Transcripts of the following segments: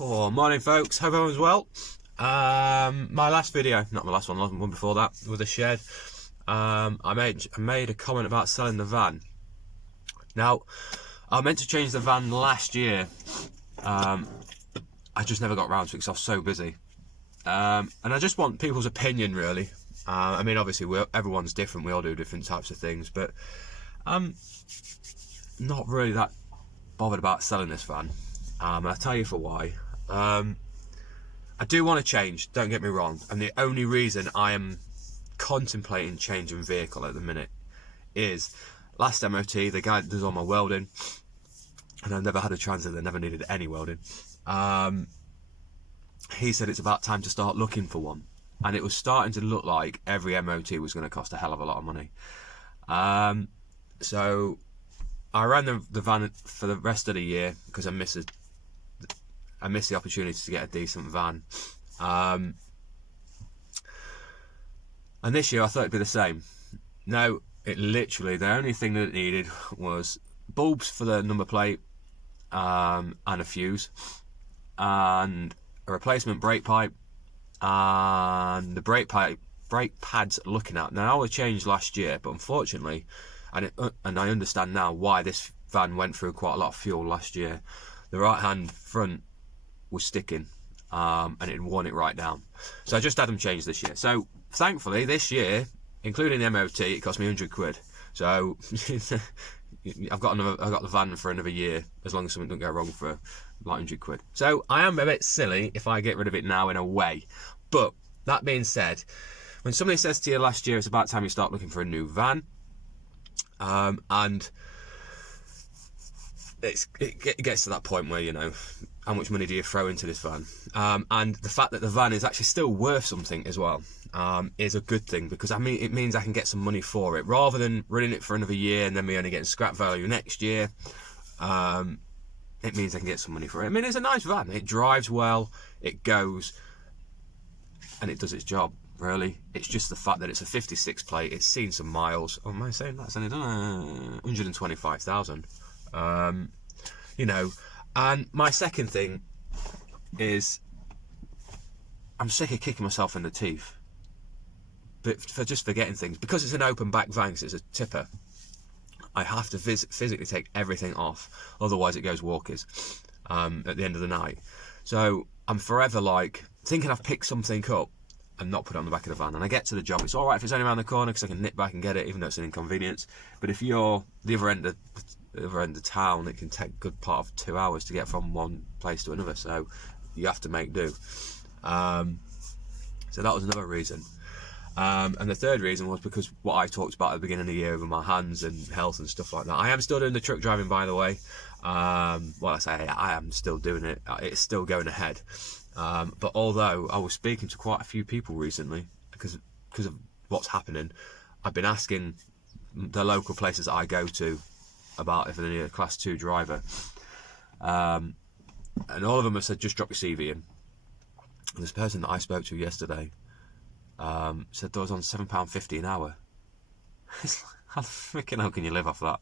Oh, morning folks, hope everyone's well. My last video, not my last one, the one before that, with the shed. I made a comment about selling the van. Now, I meant to change the van last year. I just never got around to it because I was so busy. And I just want people's opinion, really. I mean, obviously, everyone's different. We all do different types of things, but I'm not really that bothered about selling this van. And I'll tell you for why. I do want to change, don't get me wrong, and the only reason I am contemplating changing vehicle at the minute is last MOT, the guy that does all my welding, and I've never had a Transit that never needed any welding, he said it's about time to start looking for one, and it was starting to look like every MOT was going to cost a hell of a lot of money. So I ran the van for the rest of the year because I missed the opportunity to get a decent van. And this year I thought it'd be the same. No, it literally, the only thing that it needed was bulbs for the number plate, and a fuse, and a replacement brake pipe, and the brake pads looking at. Now, I was changed last year, but unfortunately, and I understand now why this van went through quite a lot of fuel last year. The right hand front was sticking, and it had worn it right down. So I just had them changed this year. So thankfully this year, including the MOT, it cost me £100. So I've got the van for another year, as long as something doesn't go wrong, for like £100. So I am a bit silly if I get rid of it now, in a way. But that being said, when somebody says to you last year it's about time you start looking for a new van, and it gets to that point where, you know, how much money do you throw into this van? And the fact that the van is actually still worth something as well, is a good thing, because I mean, it means I can get some money for it, rather than running it for another year and then me only getting scrap value next year. It means I can get some money for it. I mean, it's a nice van. It drives well, it goes, and it does its job, really. It's just the fact that it's a 56 plate, it's seen some miles. Oh, am I saying that's only done 125,000? You know. And my second thing is, I'm sick of kicking myself in the teeth, but for just forgetting things. Because it's an open back van, because it's a tipper, I have to physically take everything off, otherwise it goes walkies at the end of the night. So I'm forever like thinking I've picked something up and not put it on the back of the van. And I get to the job, it's all right if it's only around the corner because I can nip back and get it, even though it's an inconvenience. But if you're the other end of town, it can take a good part of 2 hours to get from one place to another. So you have to make do. So that was another reason. And the third reason was because what I talked about at the beginning of the year with my hands and health and stuff like that. I am still doing the truck driving, by the way. Well, I say I am still doing it. It's still going ahead. But although I was speaking to quite a few people recently, because of what's happening, I've been asking the local places I go to about if they need a class 2 driver. And all of them have said, just drop your CV in. And this person that I spoke to yesterday said that was on £7.50 an hour. It's like, how freaking hell can you live off that?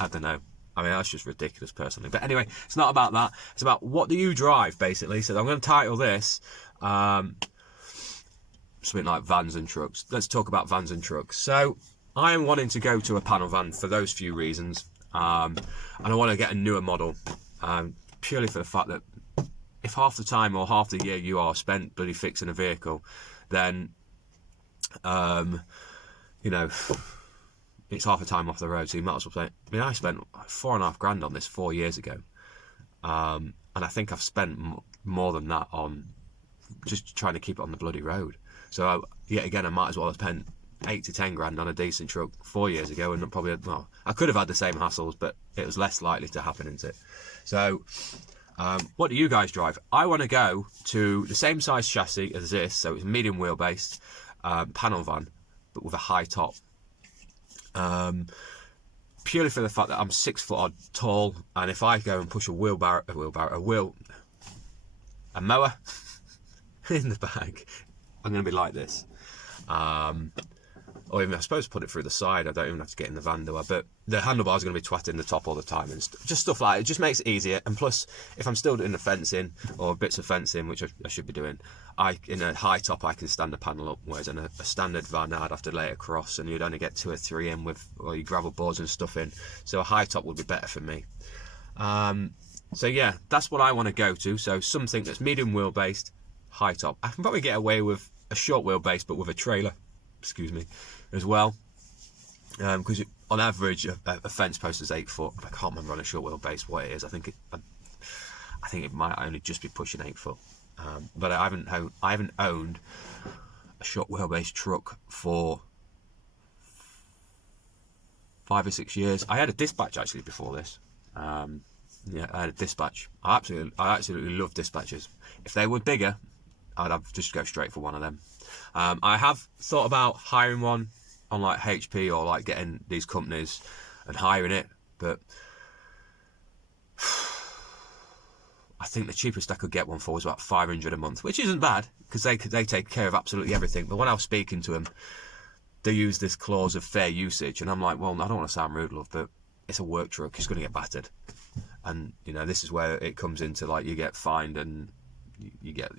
I don't know. I mean, that's just ridiculous, personally. But anyway, it's not about that. It's about, what do you drive, basically. So I'm going to title this something like vans and trucks. Let's talk about vans and trucks. So I am wanting to go to a panel van for those few reasons. And I want to get a newer model, purely for the fact that if half the time or half the year you are spent bloody fixing a vehicle, then, you know, it's half the time off the road, so you might as well say. I mean, I spent £4,500 on this 4 years ago, and I think I've spent more than that on just trying to keep it on the bloody road. So yet again, I might as well have spent 8 to 10 grand on a decent truck 4 years ago, and probably, well, I could have had the same hassles, but it was less likely to happen, isn't it? So what do you guys drive? I want to go to the same size chassis as this, so it's medium wheelbase, panel van, but with a high top. Purely for the fact that I'm 6 foot odd tall, and if I go and push a mower in the back, I'm going to be like this. or even I suppose put it through the side. I don't even have to get in the van, do I? But the handlebars are going to be twatting the top all the time, and just stuff like that. It just makes it easier. And plus, if I'm still doing the fencing or bits of fencing, which I should be doing, in a high top I can stand the panel up, whereas in a standard van I'd have to lay it across, and you'd only get 2 or 3 in with all your gravel boards and stuff in. So a high top would be better for me. So yeah, that's what I want to go to. So something that's medium wheelbase, high top. I can probably get away with a short wheelbase, but with a trailer, excuse me, as well. Because on average, a fence post is 8 foot. I can't remember on a short wheelbase what it is. I think it might only just be pushing 8 foot. But I haven't owned a short wheelbase truck for 5 or 6 years. I had a dispatch actually before this. Yeah, I had a dispatch. I absolutely love dispatches. If they were bigger, I'd have just go straight for one of them. I have thought about hiring one on like HP or like getting these companies and hiring it, but I think the cheapest I could get one for was about $500 a month, which isn't bad because they take care of absolutely everything. But when I was speaking to them, they use this clause of fair usage, and I'm like, well, I don't want to sound rude, love, but it's a work truck. It's going to get battered, and you know this is where it comes into like you get fined and you get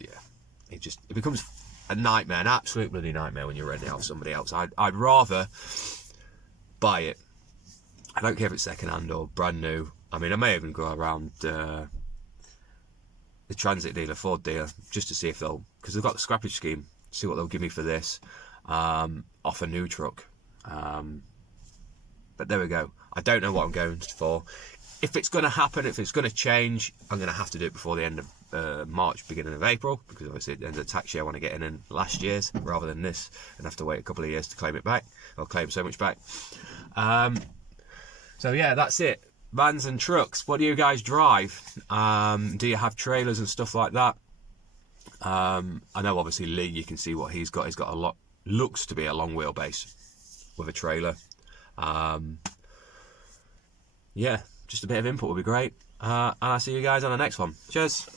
it becomes a nightmare, an absolute bloody nightmare when you're renting it off somebody else. I'd rather buy it. I don't care if it's second hand or brand new. I mean, I may even go around the transit dealer, Ford dealer, just to see if because they've got the scrappage scheme, see what they'll give me for this off a new truck. But there we go. I don't know what I'm going for. If it's going to happen, if it's going to change, I'm going to have to do it before the end of March, beginning of April, because obviously at the end of the tax year I want to get in last year's rather than this and have to wait a couple of years to claim it back, or claim so much back. So yeah, that's it. Vans and trucks. What do you guys drive? Do you have trailers and stuff like that? I know obviously Lee, you can see what he's got. He's got a lot, looks to be a long wheelbase with a trailer. Yeah, just a bit of input would be great. And I'll see you guys on the next one. Cheers.